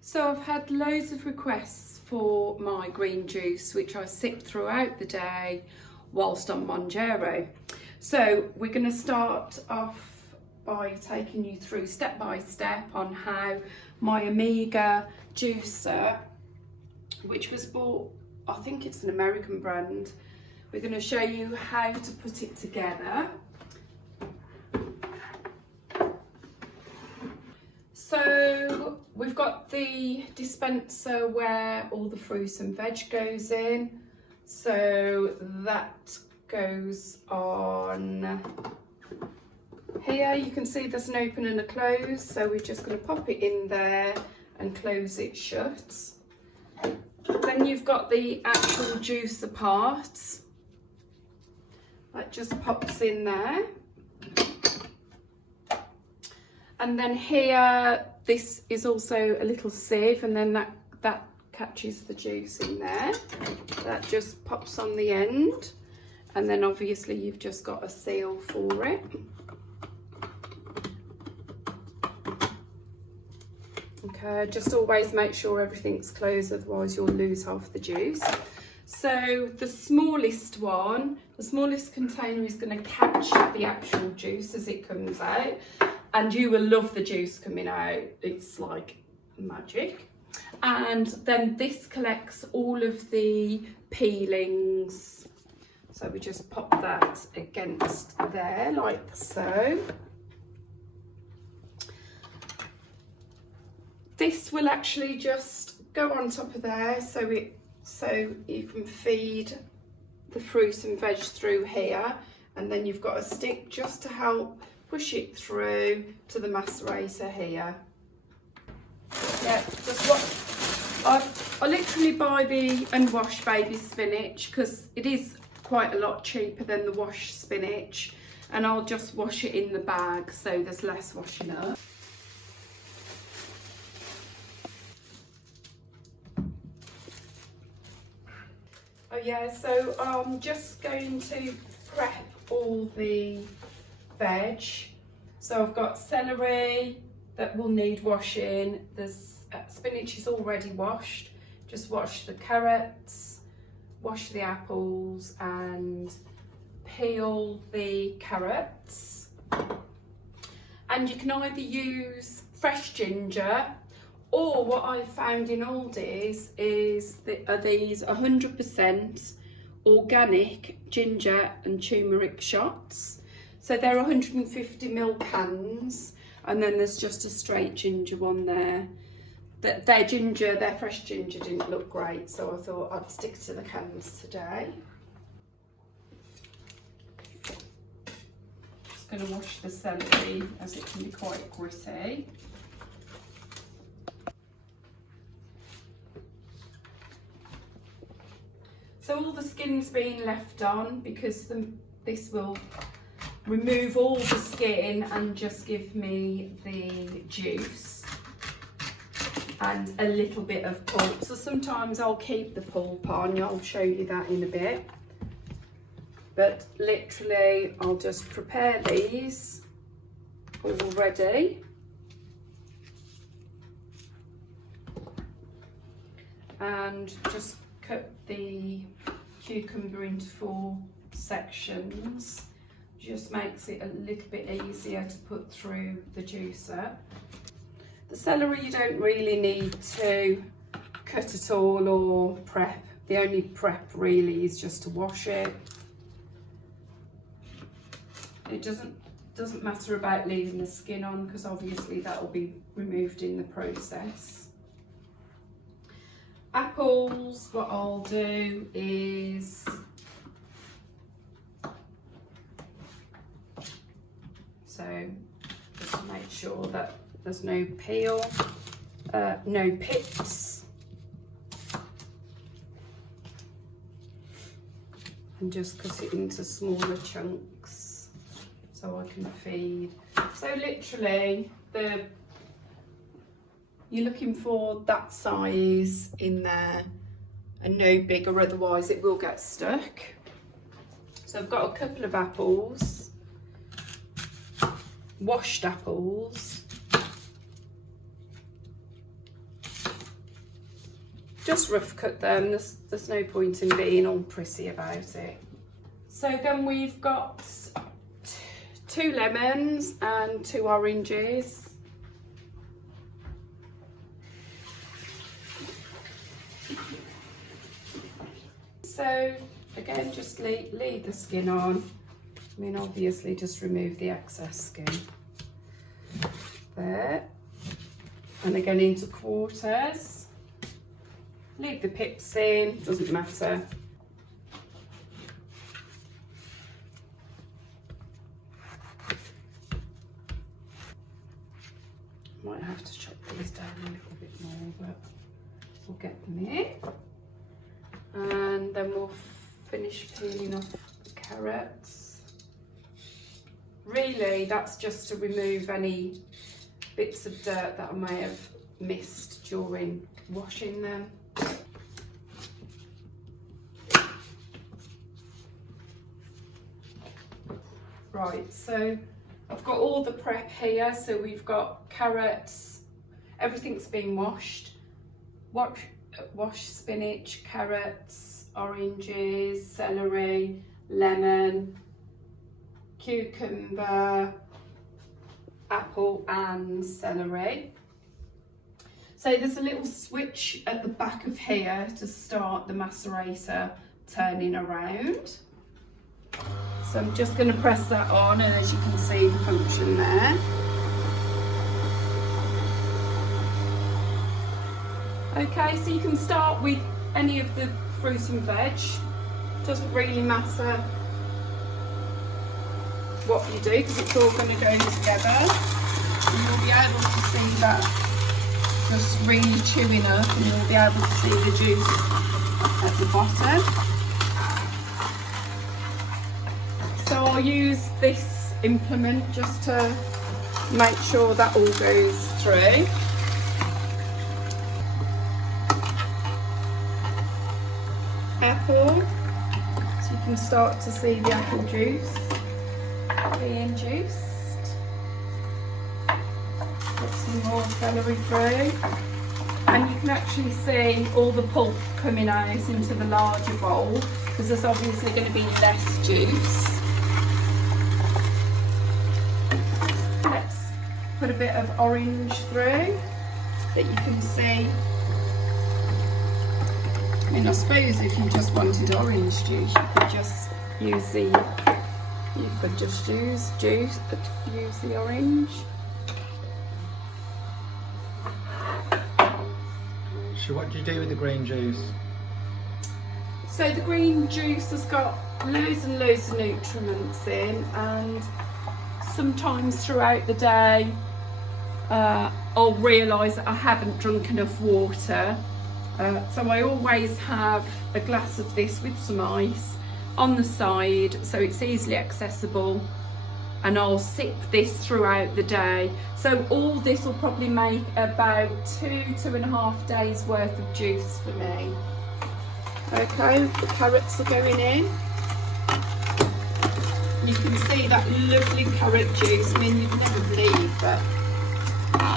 So I've had loads of requests for my green juice, which I sip throughout the day whilst on Mounjaro. So we're going to start off by taking you through step by step on how my Omega juicer, which was bought, I think it's an American brand, we're going to show you how to put it together. So we've got the dispenser where all the fruit and veg goes in. So that goes on here. You can see there's an open and a close. So we're just going to pop it in there and close it shut. Then you've got the actual juicer part. That just pops in there. And then here, this is also a little sieve, and then that catches the juice in there. That just pops on the end. And then obviously you've just got a seal for it. Okay, just always make sure everything's closed, otherwise you'll lose half the juice. So the smallest one, the smallest container is going to catch the actual juice as it comes out. And you will love the juice coming out. It's like magic. And then this collects all of the peelings. So we just pop that against there like so. This will actually just go on top of there so you can feed the fruit and veg through here. And then you've got a stick just to help push it through to the macerator here. Yeah, just what I literally buy the unwashed baby spinach because it is quite a lot cheaper than the washed spinach, and I'll just wash it in the bag so there's less washing up. Oh yeah, so I'm just going to prep all the veg. So I've got celery that will need washing. There's spinach is already washed. Just wash the carrots, wash the apples and peel the carrots. And you can either use fresh ginger, or what I found in Aldi's is these 100% organic ginger and turmeric shots. So they're 150 ml cans, and then there's just a straight ginger one there. Their fresh ginger didn't look great, so I thought I'd stick to the cans today. Just going to wash the celery as it can be quite gritty. So all the skin's being left on because this will remove all the skin and just give me the juice and a little bit of pulp. So sometimes I'll keep the pulp on, I'll show you that in a bit. But literally I'll just prepare these already. And just cut the cucumber into 4 sections. Just makes it a little bit easier to put through the juicer. The celery you don't really need to cut at all or prep. The only prep really is just to wash it. It doesn't matter about leaving the skin on because obviously that will be removed in the process. Apples, what I'll do is just to make sure that there's no peel, no pips, and just cut it into smaller chunks so I can feed. So literally you're looking for that size in there and no bigger, otherwise it will get stuck. So I've got a couple of apples, washed apples, just rough cut them. There's no point in being all pretty about it. So then we've got 2 lemons and 2 oranges. So again, just leave the skin on. I mean, obviously just remove the excess skin. There. And again into quarters. Leave the pips in, doesn't matter. Might have to chop these down a little bit more, but we'll get them in. And then we'll finish peeling off the carrots. Really, that's just to remove any bits of dirt that I may have missed during washing them. Right, so I've got all the prep here. So we've got carrots, everything's been washed. Wash spinach, carrots, oranges, celery, lemon, cucumber, apple and celery. So there's a little switch at the back of here to start the macerator turning around. So I'm just going to press that on, and as you can see the function there. Okay, so you can start with any of the fruit and veg. Doesn't really matter what you do because it's all going to go together. And you'll be able to see that just really chewing up, and you'll be able to see the juice at the bottom. So I'll use this implement just to make sure that all goes through. Apple, so you can start to see the apple juice being juiced. Put some more celery through, and you can actually see all the pulp coming out into the larger bowl because there's obviously going to be less juice. Let's put a bit of orange through that you can see. I mean, I suppose if you just wanted orange juice, you could just use the orange. So what do you do with the green juice? So the green juice has got loads and loads of nutrients in, and sometimes throughout the day I'll realise that I haven't drunk enough water. So I always have a glass of this with some ice on the side so it's easily accessible, and I'll sip this throughout the day. So all this will probably make about 2.5 days worth of juice for me. Okay, the carrots are going in. You can see that lovely carrot juice. I mean, you'd never believe that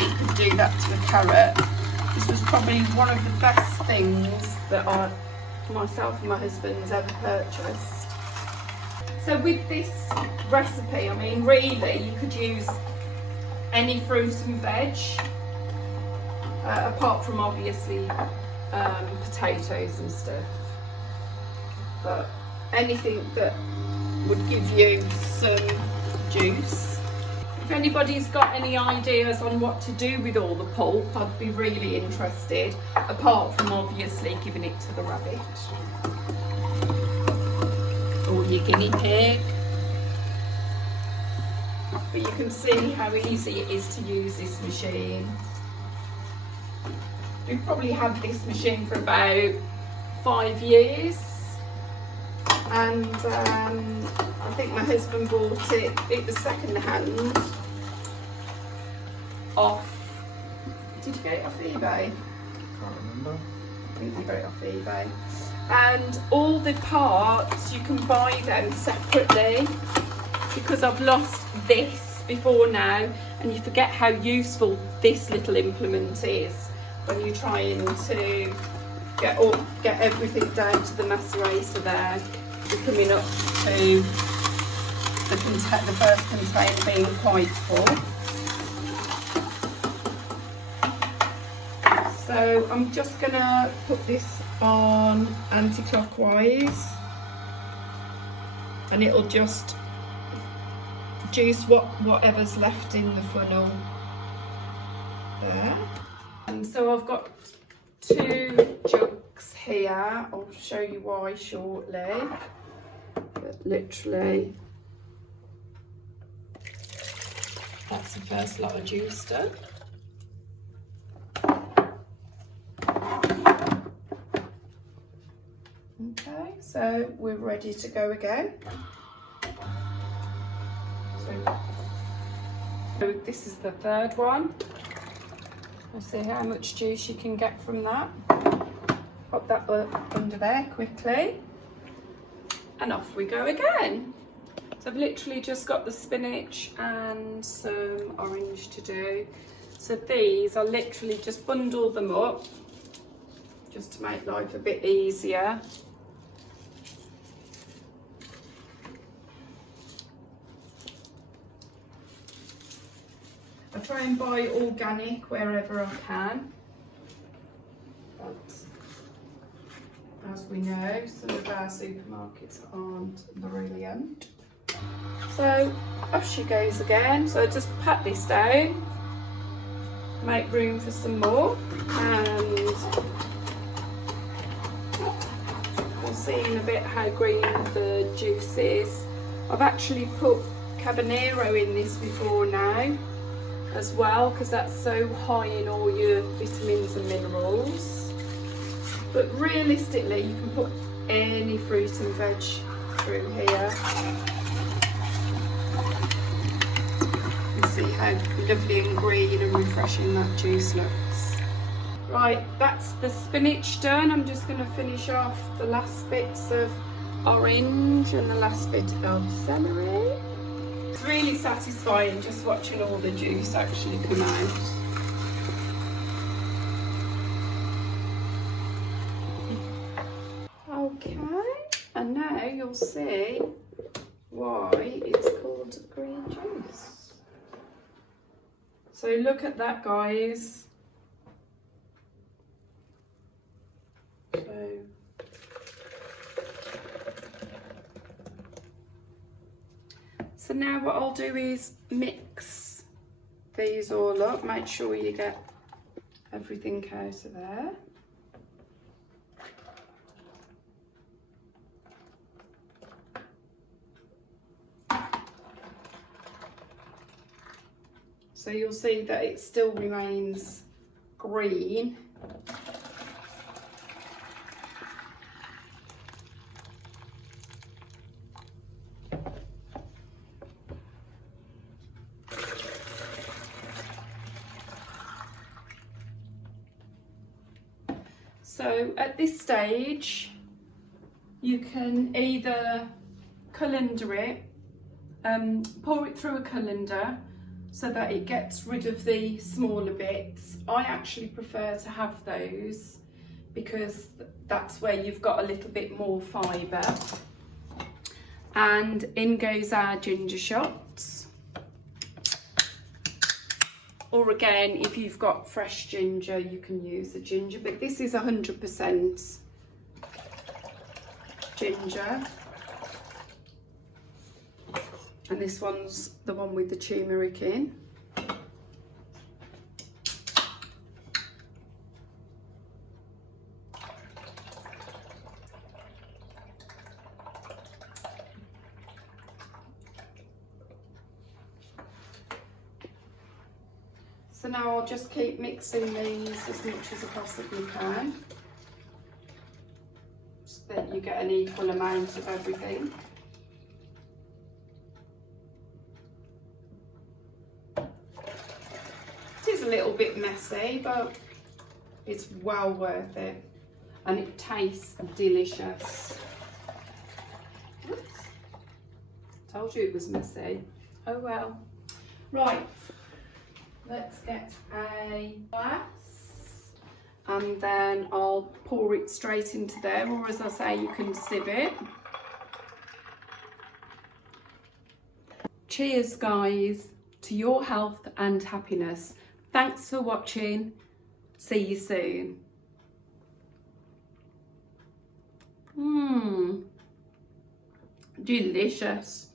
you could do that to a carrot. This was probably one of the best things that myself and my husband's ever purchased. So with this recipe, I mean, really you could use any fruit and veg, apart from obviously potatoes and stuff. But anything that would give you some juice. If anybody's got any ideas on what to do with all the pulp, I'd be really interested, apart from obviously giving it to the rabbit or your guinea pig. But you can see how easy it is to use this machine. We've probably had this machine for about 5 years, and I think my husband bought it, it was second hand off, did you get it off eBay? Can't remember. I think you got it off eBay. And all the parts, you can buy them separately, because I've lost this before now, and you forget how useful this little implement is when you're trying to get everything down to the macerator there. We're coming up to the first container being quite full. So I'm just gonna put this on anti-clockwise, and it'll just juice whatever's left in the funnel there. And so I've got 2 jugs here. I'll show you why shortly. But literally, that's the first lot of juice done. Okay, so we're ready to go again. So this is the 3rd one. We'll see how much juice you can get from that. Pop that up under there quickly, and off we go again. So I've literally just got the spinach and some orange to do. So these, I literally just bundle them up just to make life a bit easier. I try and buy organic wherever I can, but as we know, some of our supermarkets aren't brilliant. So off she goes again. So just pat this down, make room for some more, and we'll see in a bit how green the juice is. I've actually put Cabanero in this before now as well, because that's so high in all your vitamins and minerals. But realistically, you can put any fruit and veg through here. You see how lovely and green and refreshing that juice looks. Right, that's the spinach done. I'm just going to finish off the last bits of orange and the last bit of celery. It's really satisfying just watching all the juice actually come out. Okay, and now you'll see why it's called green juice. So look at that, guys. So now what I'll do is mix these all up, make sure you get everything out of there. So you'll see that it still remains green. So at this stage, you can either colander it, pour it through a colander so that it gets rid of the smaller bits. I actually prefer to have those because that's where you've got a little bit more fibre. And in goes our ginger shots. Or again, if you've got fresh ginger, you can use the ginger, but this is 100% ginger. And this one's the one with the turmeric in. So now I'll just keep mixing these as much as I possibly can, so that you get an equal amount of everything. It is a little bit messy, but it's well worth it, and it tastes delicious. Oops. Told you it was messy. Oh well. Right. Let's get a glass, and then I'll pour it straight into there, or as I say, you can sieve it. Cheers guys to your health and happiness. Thanks for watching. See you soon. Delicious.